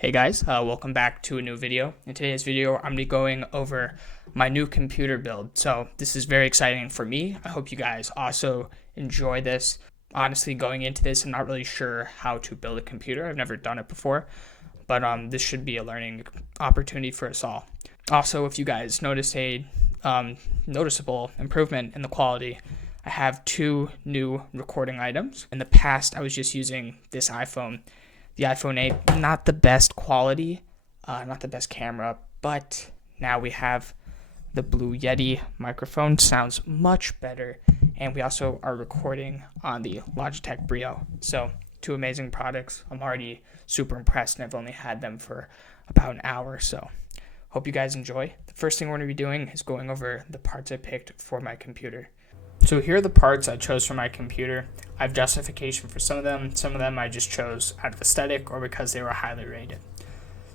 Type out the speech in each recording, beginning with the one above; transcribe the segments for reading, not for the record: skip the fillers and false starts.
Hey guys, welcome back to a new video. In today's video, I'm going to be going over my new computer build. So this is very exciting for me. I hope you guys also enjoy this. Honestly, going into this, I'm not really sure how to build a computer. I've never done it before, but this should be a learning opportunity for us all. Also, if you guys notice a noticeable improvement in the quality, I have two new recording items. In the past, I was just using this iPhone. The iPhone 8, not the best quality, not the best camera, but now we have the Blue Yeti microphone. Sounds much better, and we also are recording on the Logitech Brio. So, two amazing products. I'm already super impressed, and I've only had them for about an hour, so hope you guys enjoy. The first thing we're going to be doing is going over the parts I picked for my computer. So here are the parts I chose for my computer. I have justification for some of them. Some of them I just chose out of aesthetic or because they were highly rated.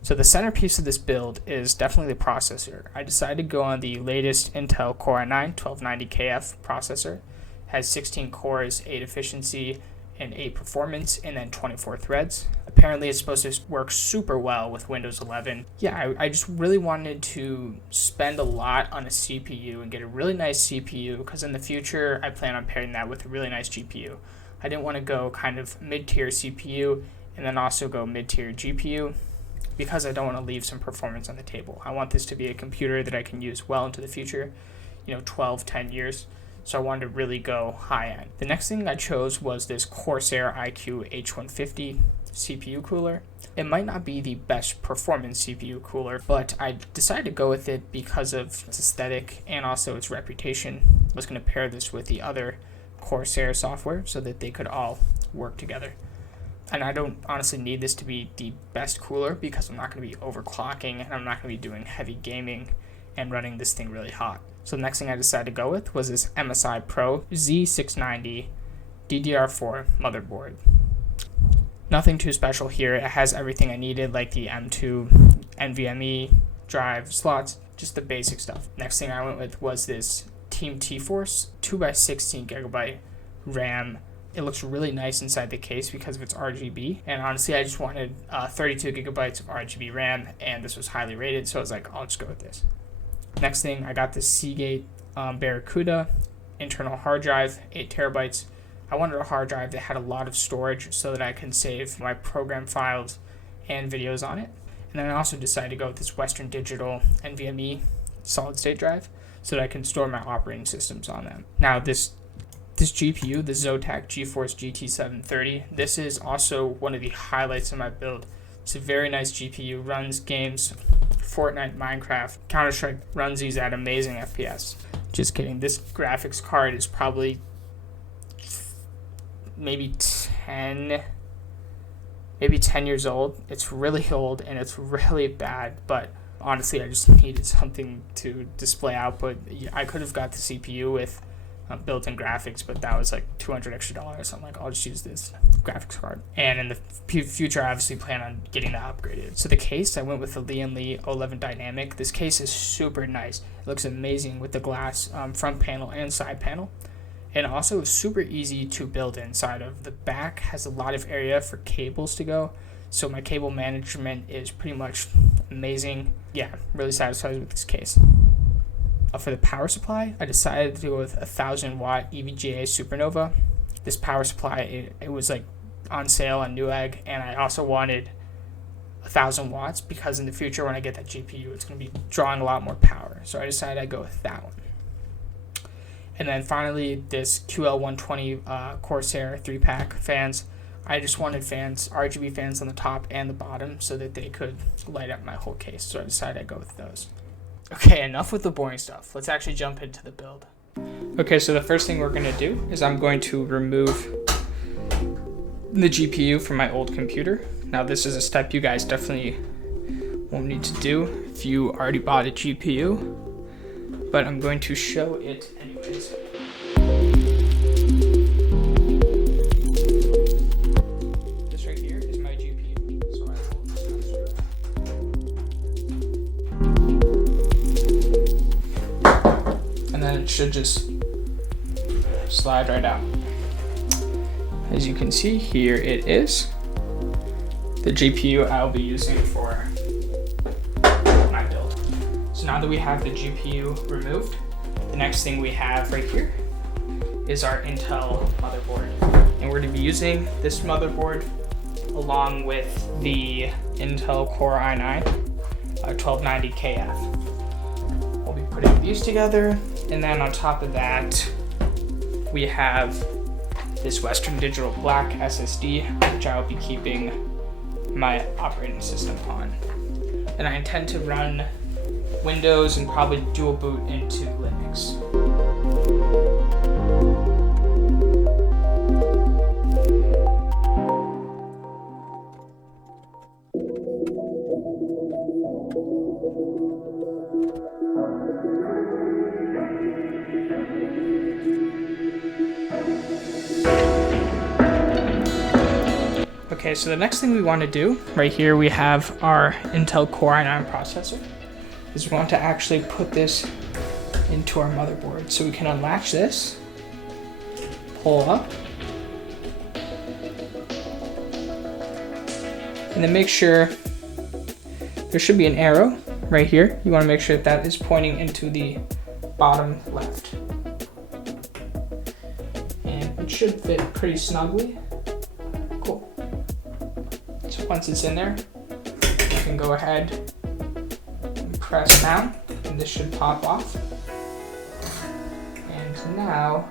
So the centerpiece of this build is definitely the processor. I decided to go on the latest Intel Core i9-1290KF processor. It has 16 cores, 8 efficiency, and 8 performance, and then 24 threads. Apparently it's supposed to work super well with Windows 11. Yeah, I just really wanted to spend a lot on a CPU and get a really nice CPU, because in the future I plan on pairing that with a really nice GPU. I didn't want to go kind of mid-tier CPU and then also go mid-tier GPU, because I don't want to leave some performance on the table. I want this to be a computer that I can use well into the future, 10 years. So I wanted to really go high end. The next thing I chose was this Corsair iCUE H150 CPU cooler. It might not be the best performance CPU cooler, but I decided to go with it because of its aesthetic and also its reputation. I was going to pair this with the other Corsair software so that they could all work together. And I don't honestly need this to be the best cooler because I'm not going to be overclocking and I'm not going to be doing heavy gaming and running this thing really hot. So the next thing I decided to go with was this MSI Pro Z690 DDR4 motherboard. Nothing too special here. It has everything I needed, like the M2 NVMe drive slots, just the basic stuff. Next thing I went with was this Team T-Force 2x16GB RAM. It looks really nice inside the case because of its RGB, and honestly I just wanted 32GB of RGB RAM, and this was highly rated, so I was like, I'll just go with this. Next thing, I got the Seagate Barracuda internal hard drive, 8 terabytes. I wanted a hard drive that had a lot of storage so that I can save my program files and videos on it. And then I also decided to go with this Western Digital NVMe solid state drive so that I can store my operating systems on them. Now this GPU, the Zotac GeForce GT 730, this is also one of the highlights of my build. It's a very nice GPU, runs games, Fortnite, Minecraft, Counter-Strike, runs these at amazing FPS. Just kidding, this graphics card is probably maybe 10 years old. It's really old and it's really bad, but honestly I just needed something to display output. I could have got the CPU with built-in graphics, but that was like $200 extra. So I'm like, I'll just use this graphics card. And in the future, I obviously plan on getting that upgraded. So the case, I went with the Lian 11 Dynamic. This case is super nice. It looks amazing with the glass front panel and side panel. And also it's super easy to build inside of. The back has a lot of area for cables to go. So my cable management is pretty much amazing. Yeah, really satisfied with this case. For the power supply, I decided to go with a 1000 watt EVGA Supernova. This power supply, it was like on sale on Newegg, and I also wanted 1000 watts because in the future when I get that GPU, it's going to be drawing a lot more power. So I decided I'd go with that one. And then finally, this QL120 Corsair 3-pack fans. I just wanted fans, RGB fans on the top and the bottom so that they could light up my whole case. So I decided I'd go with those. Okay, enough with the boring stuff. Let's actually jump into the build. Okay, so the first thing we're going to do is I'm going to remove the GPU from my old computer. Now this is a step you guys definitely won't need to do if you already bought a GPU, but I'm going to show it anyways. This right here is my GPU. So I will and then it should just slide right out. As you can see, here it is. the GPU I'll be using for my build. So now that we have the GPU removed, the next thing we have right here is our Intel motherboard. And we're gonna be using this motherboard along with the Intel Core i9 1290KF. We'll be putting these together, and then on top of that, we have this Western Digital Black SSD, which I'll be keeping my operating system on. And I intend to run Windows and probably dual boot into Linux. Okay, so the next thing we want to do, right here we have our Intel Core i9 processor, is we want to actually put this into our motherboard. So we can unlatch this, pull up, and then make sure there should be an arrow right here. You want to make sure that is pointing into the bottom left. And it should fit pretty snugly. Cool. So once it's in there, you can go ahead and press down, and this should pop off. And now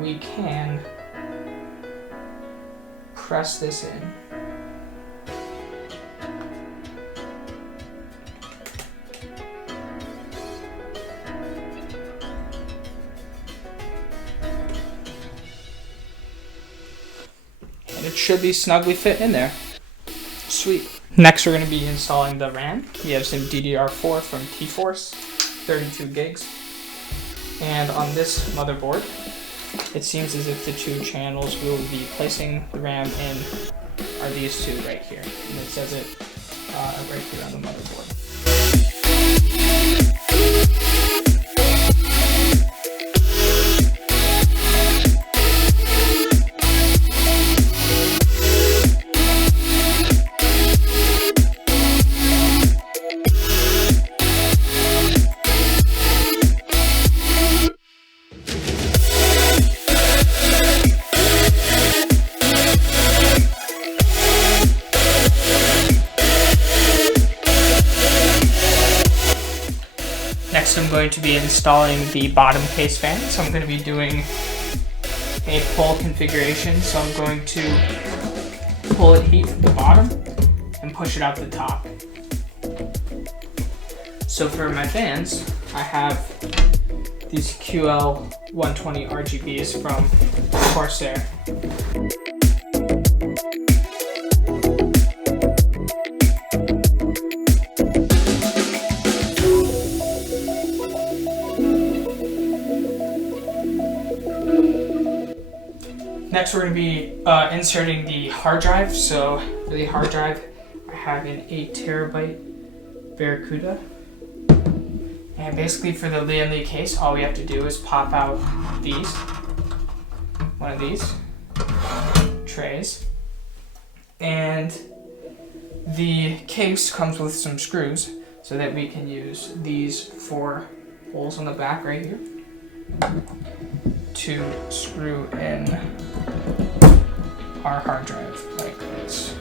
we can press this in. And it should be snugly fit in there. Sweet. Next, we're going to be installing the RAM. We have some DDR4 from T-Force, 32 gigs. And on this motherboard, it seems as if the two channels we will be placing the RAM in are these two right here. And it says it right here on the motherboard. Next, I'm going to be installing the bottom case fan. So I'm going to be doing a pull configuration. So I'm going to pull it heat from the bottom and push it out the top. So for my fans, I have these QL120 RGBs from Corsair. Next, we're going to be inserting the hard drive. So for the hard drive, I have an 8 terabyte Barracuda. And basically for the Lian case, all we have to do is pop out one of these trays. And the case comes with some screws so that we can use these 4 holes on the back right here to screw in our hard drive like this.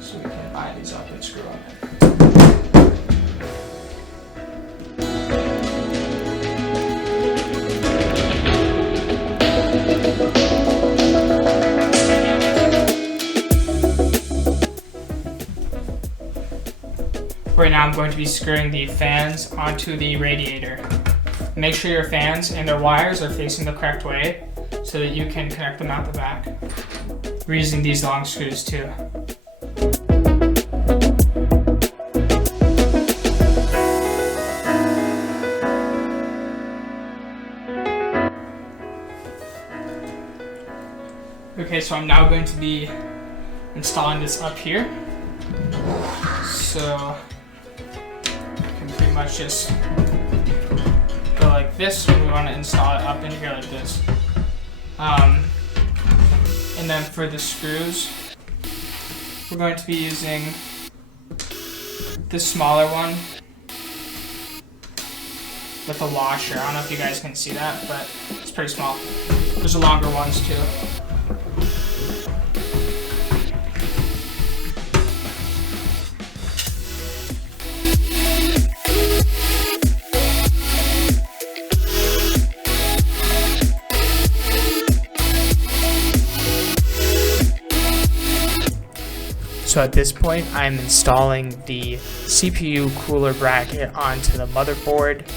So we can line these up and screw on it. Right now I'm going to be screwing the fans onto the radiator. Make sure your fans and their wires are facing the correct way so that you can connect them out the back. We're using these long screws too. Okay, so I'm now going to be installing this up here. So I can pretty much just go like this when we want to install it up in here like this. And And then for the screws, we're going to be using the smaller one with a washer. I don't know if you guys can see that, but it's pretty small. There's the longer ones too. So at this point, I'm installing the CPU cooler bracket onto the motherboard.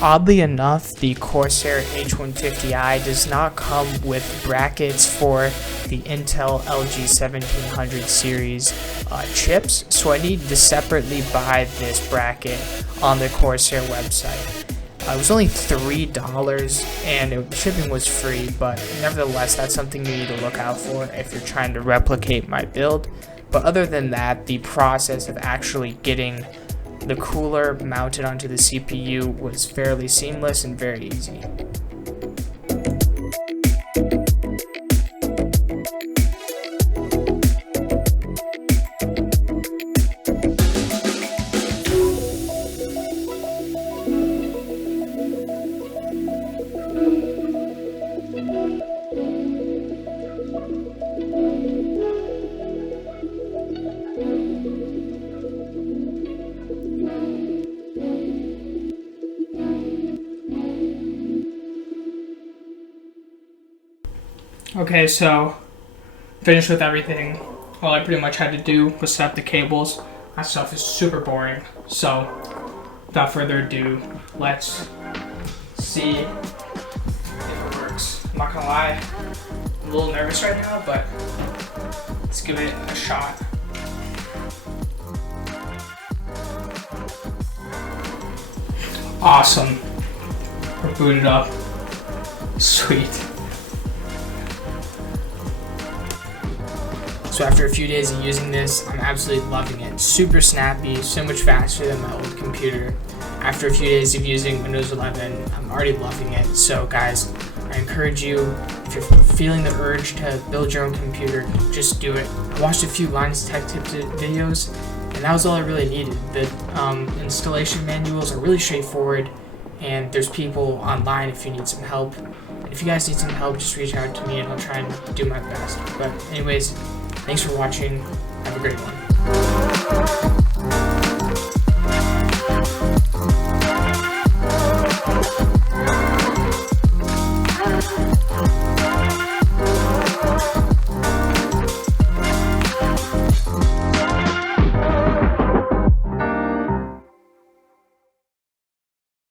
Oddly enough, the Corsair H150i does not come with brackets for the Intel LG 1700 series chips, so I need to separately buy this bracket on the Corsair website. It was only $3 and shipping was free, but nevertheless, that's something you need to look out for if you're trying to replicate my build. But other than that, the process of actually getting the cooler mounted onto the CPU was fairly seamless and very easy. Okay, so finished with everything. All I pretty much had to do was set up the cables. That stuff is super boring. So without further ado, let's see if it works. I'm not gonna lie, I'm a little nervous right now, but let's give it a shot. Awesome. We're booted up. Sweet. So after a few days of using this, I'm absolutely loving it. Super snappy, so much faster than my old computer. After a few days of using Windows 11, I'm already loving it. So guys, I encourage you, if you're feeling the urge to build your own computer, just do it. I watched a few Lian's tech tips videos, and that was all I really needed. The installation manuals are really straightforward, and there's people online if you need some help. And if you guys need some help, just reach out to me and I'll try and do my best. But anyways, thanks for watching. Have a great one.